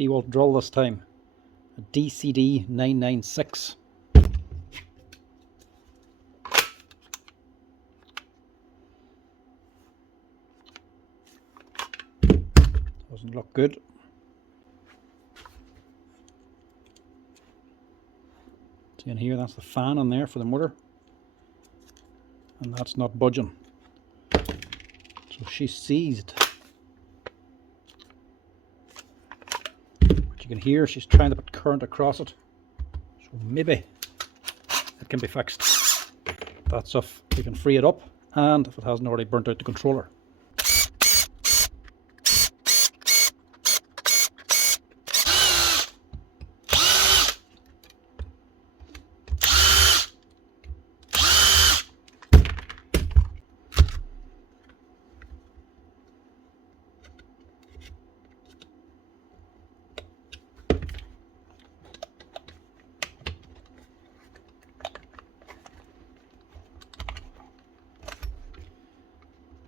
DeWalt drill this time, a DCD996. Doesn't look good. See in here, that's the fan in there for the motor, and that's not budging, so she's seized. But you can hear she's trying to put current across it, so maybe it can be fixed. That's if we can free it up and if it hasn't already burnt out the controller.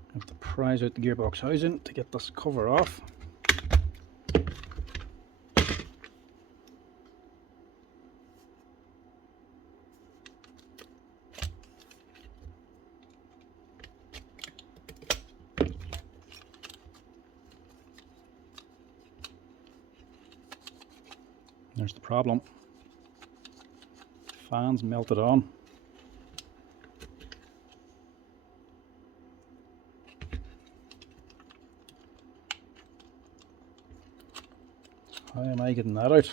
I have to prise out the gearbox housing to get this cover off. There's the problem. Fans melted on. How am I getting that out?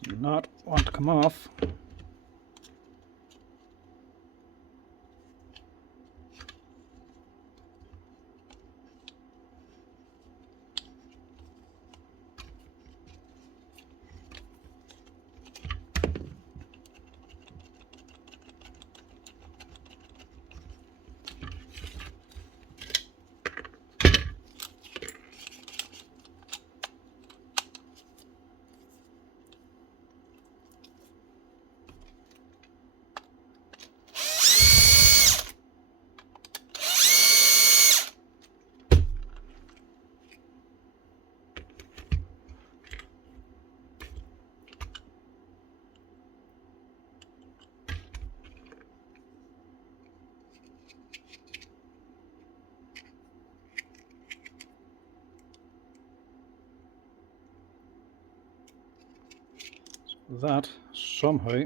Does not want to come off. That somehow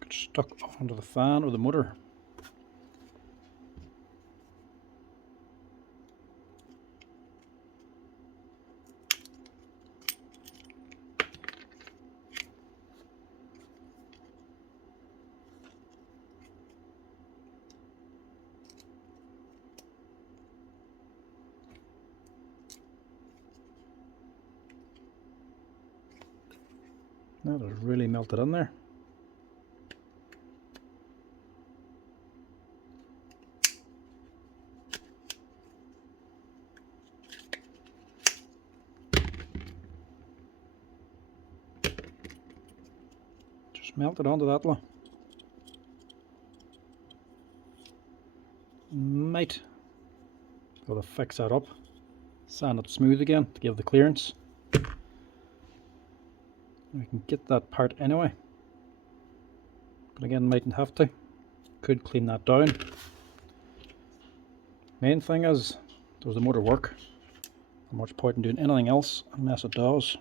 got stuck onto the fan or the motor. That is really melted in there. Just melted onto that one. Might be able to fix that up. Sand it smooth again to give the clearance. We can get that part anyway, but again mightn't have to. Could clean that down. Main thing is, does the motor work? Not much point in doing anything else unless it does.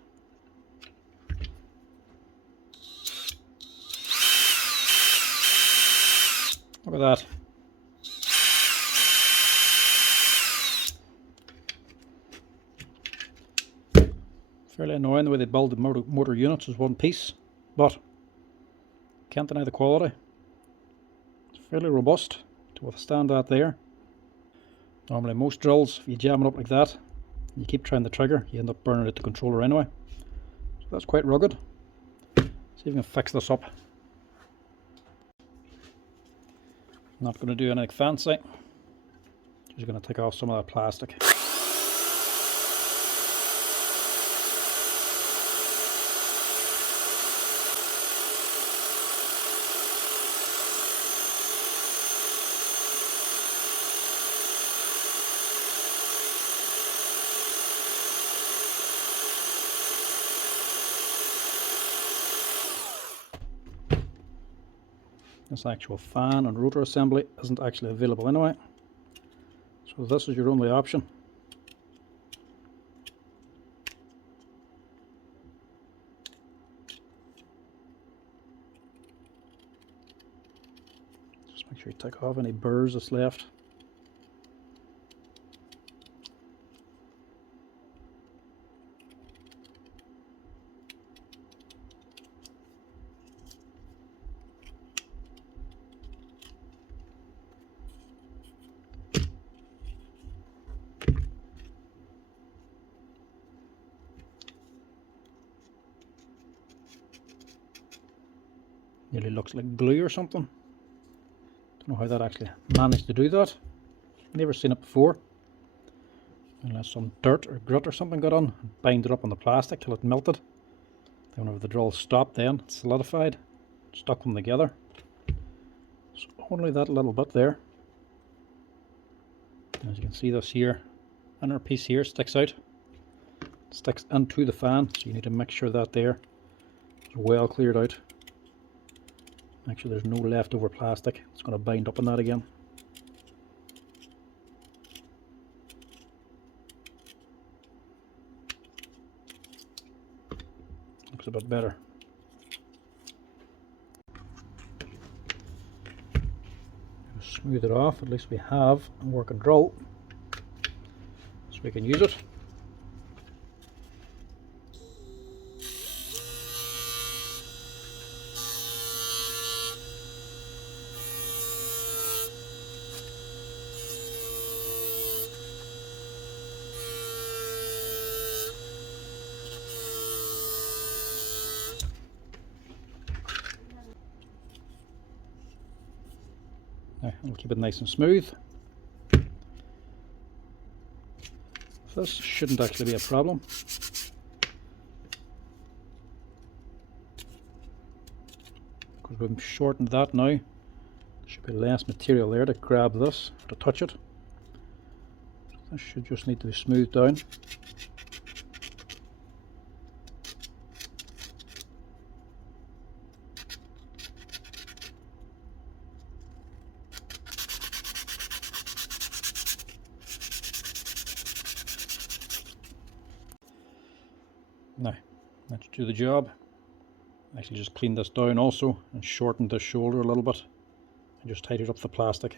Look at that. Fairly annoying the way they build the motor units as one piece, but can't deny the quality. It's fairly robust to withstand that there. Normally most drills, if you jam it up like that, You keep trying the trigger, you end up burning at the controller anyway. So that's quite rugged. See if we can fix this up. Not going to do anything fancy. Just going to take off some of that plastic. This actual fan and rotor assembly isn't actually available anyway, so this is your only option. Just make sure you take off any burrs that's left. Nearly looks like glue or something. Don't know how that actually managed to do that. Never seen it before. Unless some dirt or grit or something got on and bound it up on the plastic till it melted. Then whenever the drill stopped, then it solidified, stuck them together. So only that little bit there. As you can see, this here inner piece here sticks out. It sticks into the fan, so you need to make sure that there is well cleared out. Make sure there's no leftover plastic. It's going to bind up on that again. Looks a bit better. Smooth it off. At least we have a working drill, so we can use it. Now, I'll keep it nice and smooth. This shouldn't actually be a problem. Because we've shortened that now, there should be less material there to grab this, to touch it. This should just need to be smoothed down. Now, let's do the job. Actually just clean this down also and shorten the shoulder a little bit and just tidied up the plastic.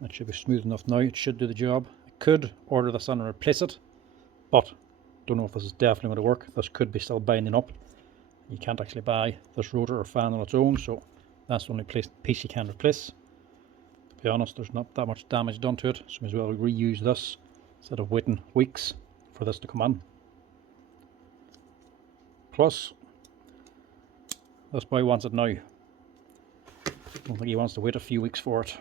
That should be smooth enough now. It should do the job. I could order this in and replace it, but don't know if this is definitely going to work. This could be still binding up. You can't actually buy this rotor or fan on its own, so that's the only piece you can replace. To be honest, there's not that much damage done to it, so may as well reuse this instead of waiting weeks for this to come in. Plus, this boy wants it now. I don't think he wants to wait a few weeks for it.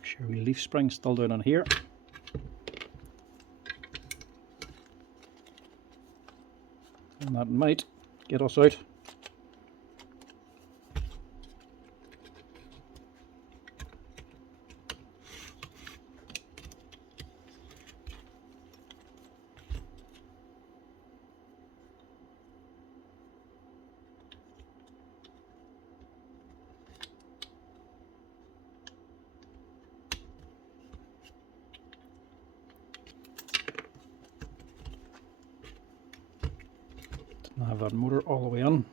Sure, we leaf spring still down on here. And that might get us out. And I have that motor all the way on.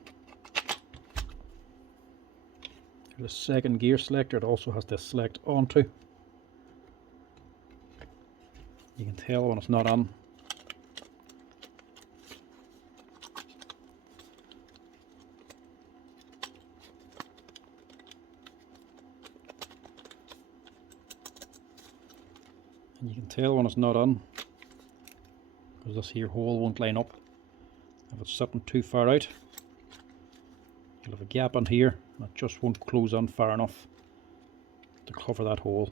There's a second gear selector it also has to select onto. You can tell when it's not on. And you can tell when it's not on, because this here hole won't line up. If it's sitting too far out, you'll have a gap on here, and it just won't close on far enough to cover that hole.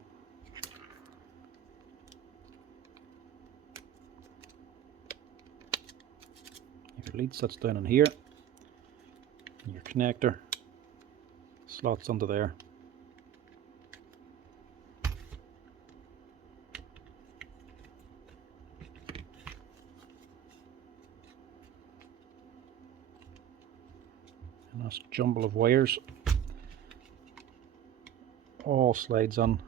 Your lead sits down in here, and your connector slots under there. And this jumble of wires all slides on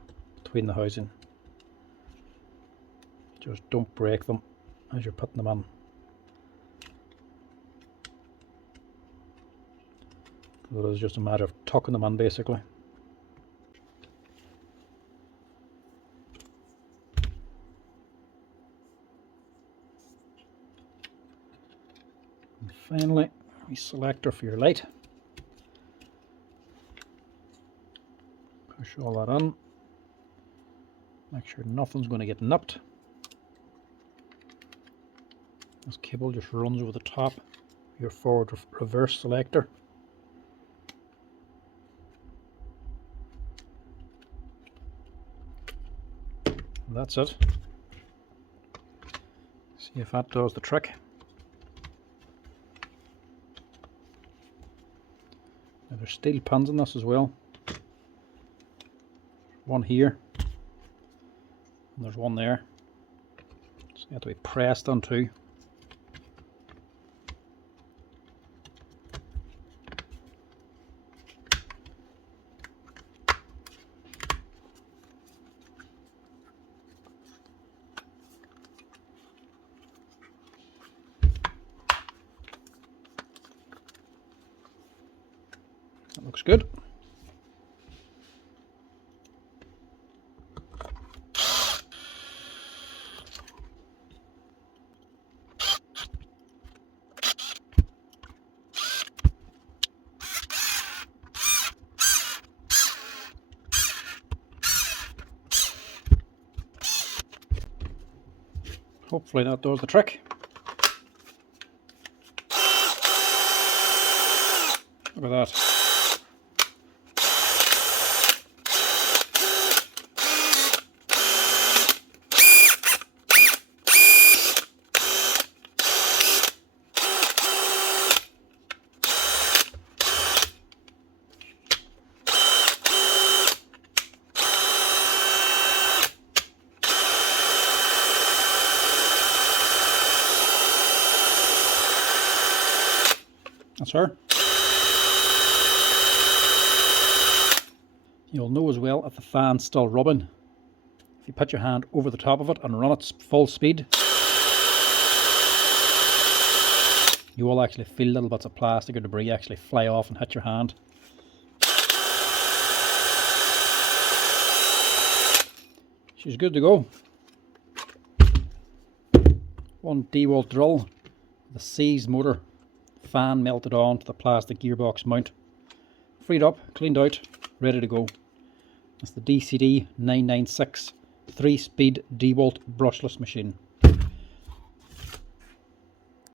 between the housing. Just don't break them as you're putting them on. It is just a matter of tucking them on basically. And finally, a selector for your light. Push all that on. Make sure nothing's going to get nipped. This cable just runs over the top of your forward reverse selector. And that's it. See if that does the trick. Now there's steel pins in this as well. One here, and there's one there. So they have to be pressed onto. That looks good. Hopefully that does the trick. Look at that. That's her. You'll know as well if the fan's still rubbing. If you put your hand over the top of it and run it full speed, you will actually feel little bits of plastic or debris actually fly off and hit your hand. She's good to go. One DeWalt drill, the seized motor, fan melted on to the plastic gearbox mount. Freed up, cleaned out, ready to go. It's the DCD996 3-speed DeWalt brushless machine.